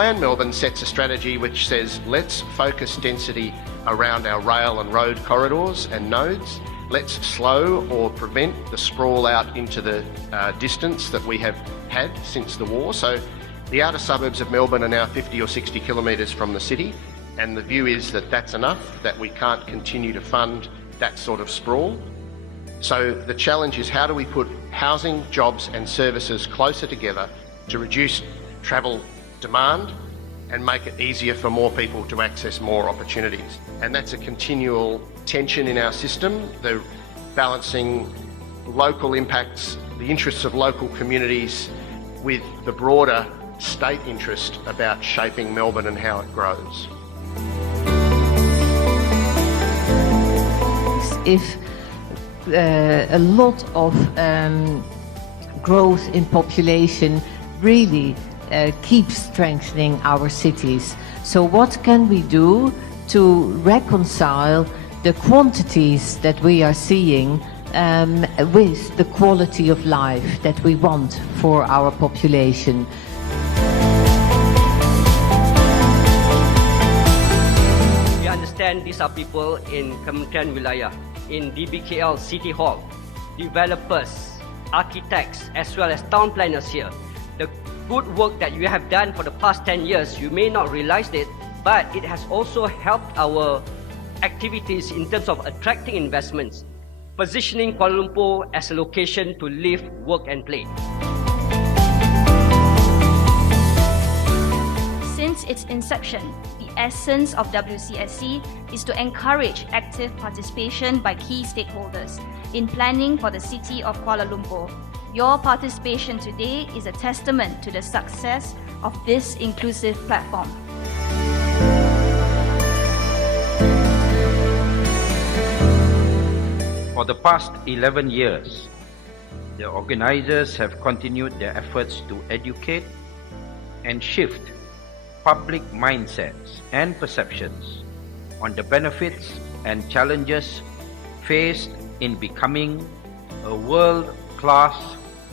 Plan Melbourne sets a strategy which says, let's focus density around our rail and road corridors and nodes. Let's slow or prevent the sprawl out into the distance that we have had since the war. So the outer suburbs of Melbourne are now 50 or 60 kilometres from the city, and the view is that that's enough, that we can't continue to fund that sort of sprawl. So the challenge is, how do we put housing, jobs and services closer together to reduce travel demand and make it easier for more people to access more opportunities? And that's a continual tension in our system, the balancing local impacts, the interests of local communities with the broader state interest about shaping Melbourne and how it grows. If a lot of growth in population really keeps strengthening our cities. So what can we do to reconcile the quantities that we are seeing with the quality of life that we want for our population? We understand these are people in Kementerian Wilayah, in DBKL City Hall, developers, architects, as well as town planners here. The good work that you have done for the past 10 years, you may not realize it, but it has also helped our activities in terms of attracting investments, positioning Kuala Lumpur as a location to live, work and play. Since its inception, the essence of WCSC is to encourage active participation by key stakeholders in planning for the city of Kuala Lumpur. Your participation today is a testament to the success of this inclusive platform. For the past 11 years, the organizers have continued their efforts to educate and shift public mindsets and perceptions on the benefits and challenges faced in becoming a world-class,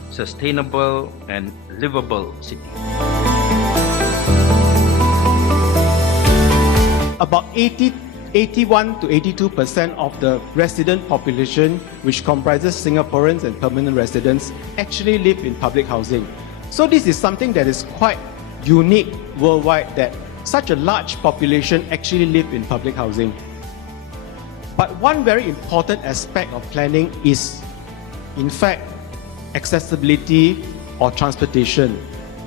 sustainable and livable city. About 81 to 82% of the resident population, which comprises Singaporeans and permanent residents, actually live in public housing. So this is something that is quite unique worldwide, that such a large population actually live in public housing. But one very important aspect of planning is, in fact, accessibility or transportation.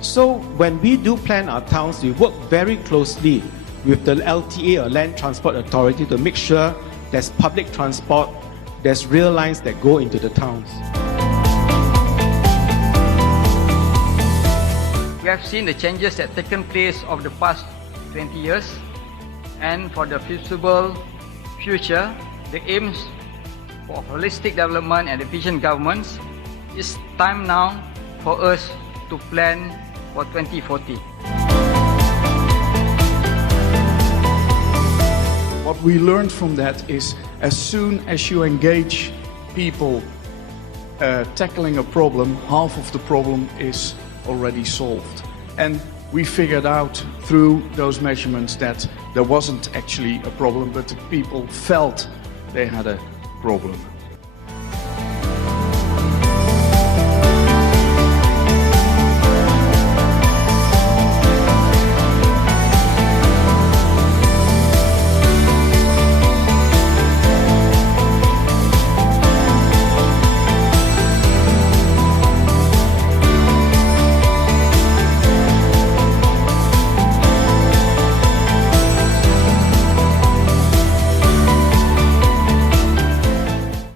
So when we do plan our towns, we work very closely with the LTA or Land Transport Authority to make sure there's public transport, there's rail lines that go into the towns. We have seen the changes that have taken place over the past 20 years, and for the feasible future, the aims for holistic development and efficient governments, it's time now for us to plan for 2040. What we learned from that is, as soon as you engage people tackling a problem, half of the problem is already solved. And we figured out through those measurements that there wasn't actually a problem, but the people felt they had a problem.